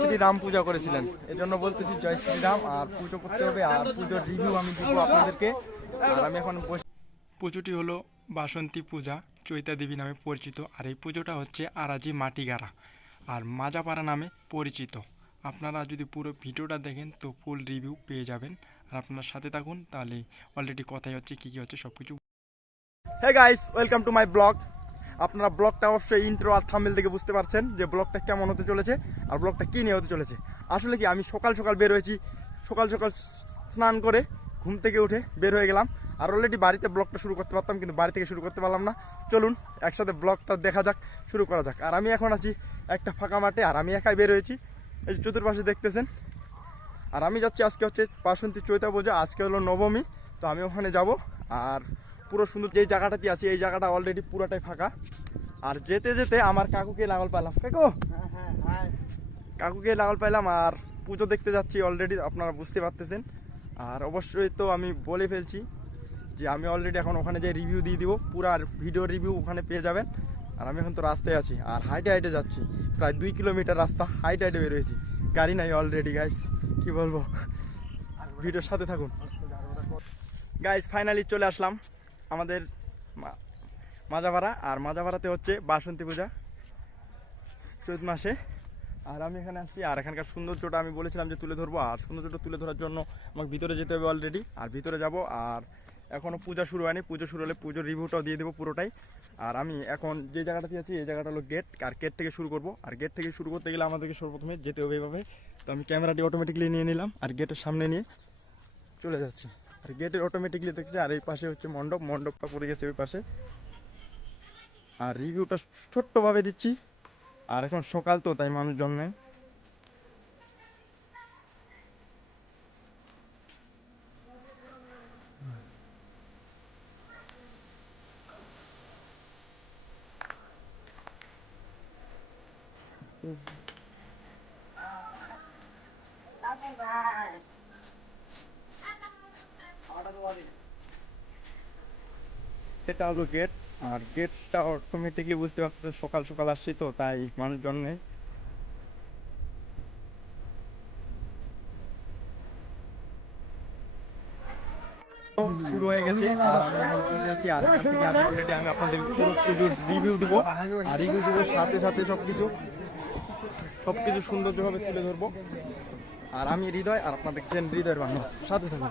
শ্রীরাম পূজা করেছিলেন, এজন্য বলতেছি জয় শ্রীরাম। আর পুজো করতে হবে, আর পুজোর রিভিউ আমি দিব আপনাদেরকে। আর আমি এখন পুজোটি হলো বাসন্তী পূজা, চৈতা দেবী নামে পরিচিত। আর এই পুজোটা হচ্ছে আরাজি মাটিগাড়া আর মাজাপাড়া নামে পরিচিত। আপনারা যদি পুরো ভিডিওটা দেখেন তো ফুল রিভিউ পেয়ে যাবেন। আর আপনার সাথে থাকুন, তাহলে অলরেডি কথাই হচ্ছে কী কী হচ্ছে সব কিছু। Hey guys, welcome to my blog. আপনারা ব্লগটা অবশ্যই ইন্ট্রো আর থাম্বনেল থেকে বুঝতে পারছেন যে ব্লগটা কেমন হতে চলেছে আর ব্লগটা কী নিয়ে হতে চলেছে। আসলে কি, আমি সকাল সকাল বের হয়েছি, সকাল সকাল স্নান করে ঘুম থেকে উঠে বের হয়ে গেলাম। আর অলরেডি বাড়িতে ব্লগটা শুরু করতে পারতাম, কিন্তু বাড়ি থেকে শুরু করতে পারলাম না। চলুন একসাথে ব্লগটা দেখা যাক, শুরু করা যাক। আর আমি এখন আছি একটা ফাঁকা মাঠে, আর আমি একাই বের হয়েছি, এই চতুর্পাশে দেখতেছেন। আর আমি যাচ্ছি, আজকে হচ্ছে বাসন্তী চৈতা পূজা, আজকে হলো নবমী। তো আমি ওখানে যাব। আর পুরো সুন্দর যেই জায়গাটাতে আছি, এই জায়গাটা অলরেডি পুরোটাই ফাঁকা। আর যেতে যেতে আমার কাকুকে লাগল পাইলাম। কাকুকে লাগল পাইলাম আর পুজো দেখতে যাচ্ছি অলরেডি, আপনারা বুঝতে পারতেছেন। আর অবশ্যই তো আমি বলে ফেলছি যে আমি অলরেডি এখন ওখানে যে রিভিউ দিয়ে দিব, পুরো ভিডিও রিভিউ ওখানে পেয়ে যাবেন। আর আমি এখন তো রাস্তায় আছি, আর হাইটে হাইটে যাচ্ছি, প্রায় 2 কিলোমিটার রাস্তা হাইটে হাইটে বেরোয়েছি। গাড়ি নাই অলরেডি গাইস, কি বলবো, ভিডিওর সাথে থাকুন। গাইস ফাইনালি চলে আসলাম আমাদের মাজাপাড়া। আর মাজাপাড়াতে হচ্ছে বাসন্তী পূজা চৈত মাসে। আর আমি এখানে আসছি, আর এখানকার সৌন্দর্যটা আমি বলেছিলাম যে তুলে ধরবো। আর সৌন্দর্যটা তুলে ধরার জন্য আমাকে ভিতরে যেতে হবে অলরেডি, আর ভিতরে যাব। আর এখনও পূজা শুরু হয়নি, পুজো শুরু হলে পুজোর রিভিউটাও দিয়ে দেবো পুরোটাই। আর আমি এখন যে জায়গাটাতে আছি, এই জায়গাটা হলো গেট, আর গেট থেকে শুরু করব। আর গেট থেকে শুরু করতে গেলে আমাদেরকে সর্বপ্রথমে যেতে হবে এইভাবে। তো আমি ক্যামেরাটি অটোমেটিকলি নিয়ে নিলাম, আর গেটের সামনে নিয়ে চলে যাচ্ছি। আর গেটের অটোমেটিকলি দেখছি, আর এই পাশে হচ্ছে মণ্ডপটা পড়ে গেছে ওই পাশে। আর রিভিউটা ছোট্টভাবে দিচ্ছি। আর এখন সকাল তো, তাই মানুষজন নেই। এটা হলো গেট। আর গেটটা অটোমেটিকলি বুঝতে পারছে সকাল সকাল আসছি তো, তাই মানুষজন নেই। শুরু হয়ে গেছে, আর আমি এখন বসে আছি। আর এখান থেকে আমি অলরেডি আমি আপনাদের পুরো পুজোর রিভিউ দিব। আর রিভিউ দেবো সাথে সাথে সবকিছু সুন্দরভাবে তুলে ধরবো। আর আমি হৃদয়, আর আপনাদের দেখছেন হৃদয়ের বাংলা, সাথে থাকুন।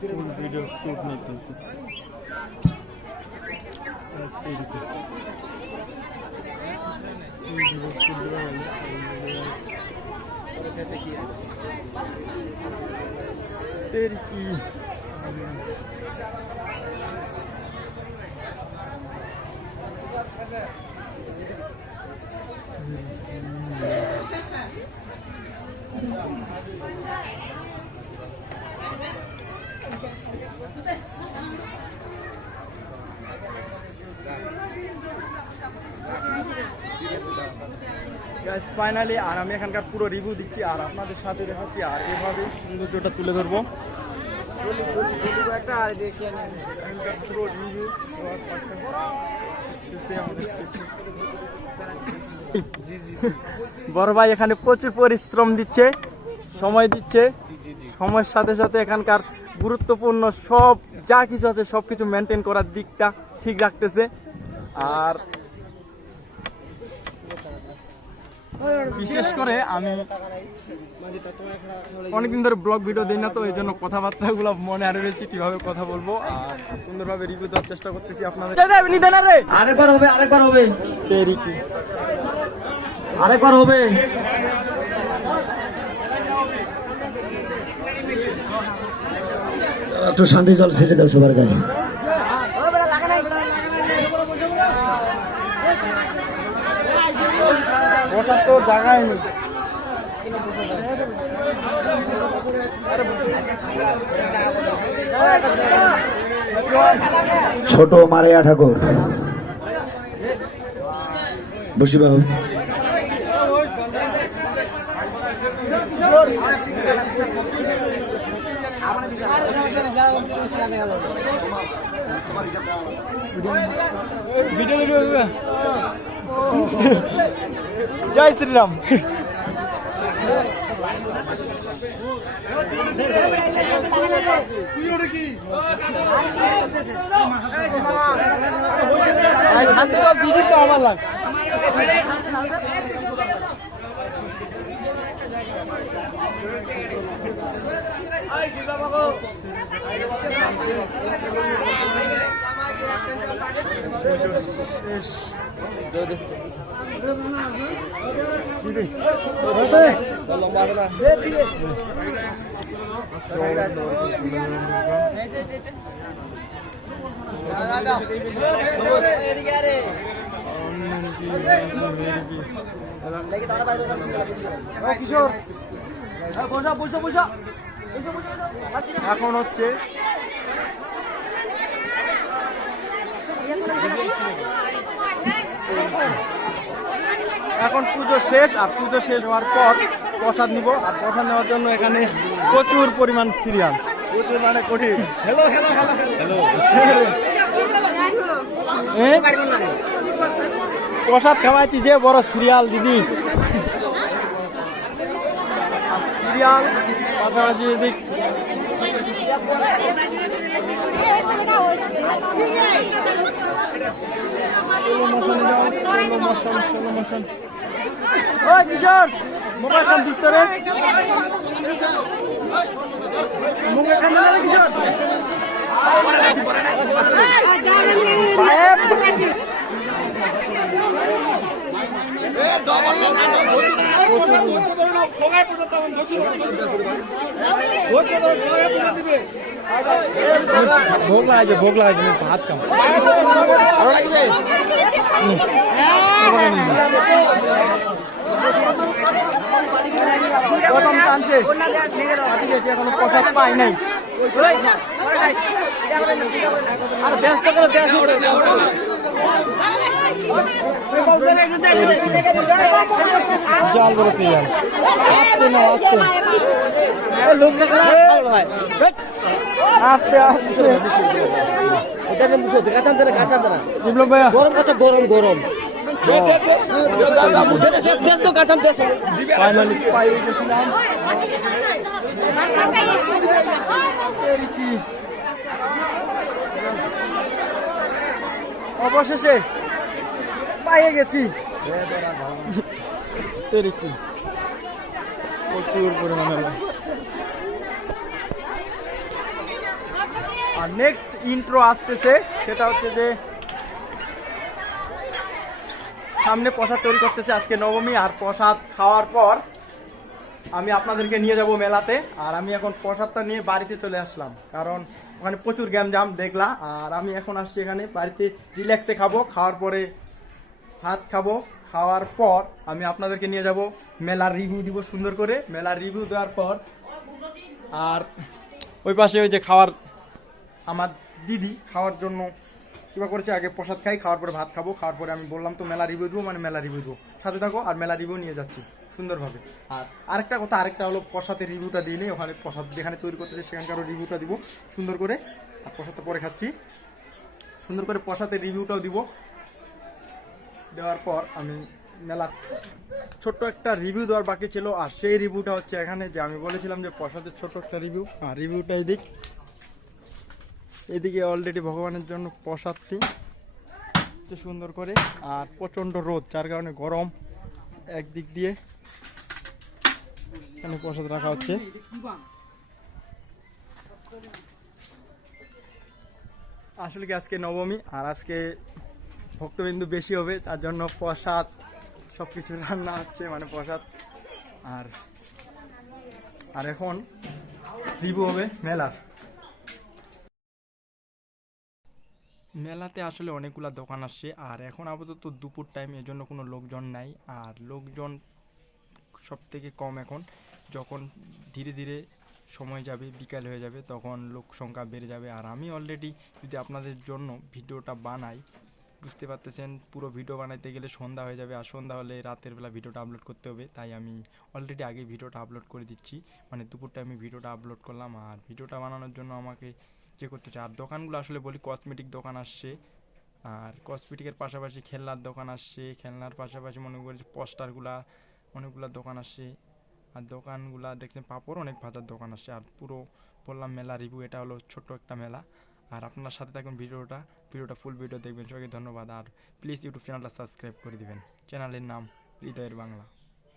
ফুল ভিডিও শুট নিতেছি। तेरी की ফাইনালি। আর আমি এখানকার পুরো রিভিউ দিচ্ছি, আর আপনাদের সাথে দেখাচ্ছি, আর এভাবে সৌন্দর্যটা তুলে ধরবো। পুরো রিভিউ বড় ভাই এখানে প্রচুর পরিশ্রম দিচ্ছে, সময় দিচ্ছে। সময়ের সাথে সাথে এখানকার গুরুত্বপূর্ণ সব যা কিছু আছে সবকিছু মেনটেন করার দিকটা ঠিক রাখতেছে। আর বিশেষ করে আমি অনেকদিন ধরে ব্লগ ভিডিও দিই না, তো এই জন্য কথাবার্তাগুলো মনে আরে রয়েছে, কিভাবে কথা বলবো। আর সুন্দরভাবে রিভিউ দেওয়ার চেষ্টা করতেছি আপনাদের। আরেকবার হবে একটু শান্তি জল ছেড়ে দাও সবার গায়ে। বসার তো জায়গায় নেই। ছোট মারিয়া ঠাকুর বসি বাবু। ভিডিও জয় শ্রীরাম। আমার লাগ কিশোর এখন হচ্ছে এখন পুজো শেষ, আর পুজো শেষ হওয়ার পর প্রসাদ নিব। আর প্রসাদ নেওয়ার জন্য এখানে প্রচুর পরিমাণ সিরিয়াল, প্রচুর মানে কঠিন। হ্যালো হ্যালো হ্যালো হ্যালো, প্রসাদ খাওয়াইছি যে বড় সিরিয়াল দিদি, সিরিয়াল পাশাপাশি এদিক কিশোর মোবাইল খান দিস রে, মোবাইল খান দিলে কিশোর ভোগ লাগে, ভোগ লাগে ভাত খাম প্রথম টানছে, এখনো প্রসাদ পাই নাই। জাল বড় সিরিয়াল, আসতে না আসতে আস্তে আস্তে বিপ্লব ভাইয়া গরম কাঁচা গরম গরম ফাইনালি পাই গেছিলাম। অবশেষে পাইয়ে গেছি, প্রচুর পরিমাণে। আর নেক্সট ইন্ট্রো আসতেছে, সেটা হচ্ছে যে সামনে প্রসাদ তৈরি করতেছে, আজকে নবমী। আর প্রসাদ খাওয়ার পর আমি আপনাদেরকে নিয়ে যাব মেলাতে। আর আমি এখন প্রসাদটা নিয়ে বাড়িতে চলে আসলাম, কারণ ওখানে প্রচুর গ্যামজাম দেখলা। আর আমি এখন আসছি এখানে বাড়িতে রিল্যাক্সে খাবো, খাওয়ার পরে ভাত খাবো। খাওয়ার পর আমি আপনাদেরকে নিয়ে যাব মেলার রিভিউ দিব সুন্দর করে। মেলার রিভিউ দেওয়ার পর আর ওই পাশে ওই যে খাওয়ার আমার দিদি খাওয়ার জন্য কিবা করেছে, আগে প্রসাদ খাই, খাওয়ার পরে ভাত খাবো। খাওয়ার পরে আমি বললাম তো মেলা রিভিউ দেবো, মানে মেলা রিভিউ দেবো, সাথে থাকো। আর মেলা রিভিউ নিয়ে যাচ্ছি সুন্দরভাবে। আর আরেকটা কথা, আরেকটা হলো প্রসাদের রিভিউটা দিয়ে নেই, ওখানে প্রসাদ যেখানে তৈরি করতেছে সেখানকারও রিভিউটা দিব সুন্দর করে। আর প্রসাদটা পরে খাচ্ছি, সুন্দর করে প্রসাদের রিভিউটাও দিব। দেওয়ার পর আমি মেলা ছোট্ট একটা রিভিউ দেওয়ার বাকি ছিল, আর সেই রিভিউটা হচ্ছে এখানে, যে আমি বলেছিলাম যে প্রসাদের ছোট্ট একটা রিভিউ। আর রিভিউটা এদিকে অলরেডি ভগবানের জন্য প্রসাদটি সুন্দর করে। আর প্রচণ্ড রোদ, যার কারণে গরম একদিক দিয়ে এখানে প্রসাদ রাখা হচ্ছে। আসলে কি আজকে নবমী, আর আজকে ভক্তবিন্দু বেশি হবে, তার জন্য প্রসাদ সব কিছু রান্না হচ্ছে, মানে প্রসাদ। আর এখন রিভিউ হবে মেলার। মেলাতে আসলে অনেকগুলো দোকান আসছে, আর এখন আপাতত দুপুর টাইম, এজন্য কোনো লোকজন নাই। আর লোকজন সব থেকে কম এখন, যখন ধীরে ধীরে সময় যাবে, বিকাল হয়ে যাবে, তখন লোক সংখ্যা বেড়ে যাবে। আর আমি অলরেডি যদি আপনাদের জন্য ভিডিওটা বানাই, বুঝতে পারতেছেন পুরো ভিডিও বানাইতে গেলে সন্ধ্যা হয়ে যাবে, আর সন্ধ্যা হলে রাতের বেলা ভিডিওটা আপলোড করতে হবে। তাই আমি অলরেডি আগে ভিডিওটা আপলোড করে দিচ্ছি, মানে দুপুর টাইমে ভিডিওটা আপলোড করলাম। আর ভিডিওটা বানানোর জন্য আমাকে যে করতে হচ্ছে। আর দোকানগুলো আসলে বলি, কসমেটিক দোকান আসছে, আর কসমেটিকের পাশাপাশি খেলনার দোকান আসছে, খেলনার পাশাপাশি মনে করি পোস্টারগুলা অনেকগুলো দোকান আসছে। আর দোকানগুলা দেখছেন পাপড় অনেক ভাজার দোকান আসছে। আর পুরো বললাম মেলা রিভিউ, এটা হলো ছোট্ট একটা মেলা। আর আপনার সাথে থাকুন ভিডিওটা ফুল ভিডিও দেখবেন। সবাইকে ধন্যবাদ। আর প্লিজ ইউটিউব চ্যানেলটা সাবস্ক্রাইব করে দিবেন। চ্যানেলের নাম হৃদয়ের বাংলা।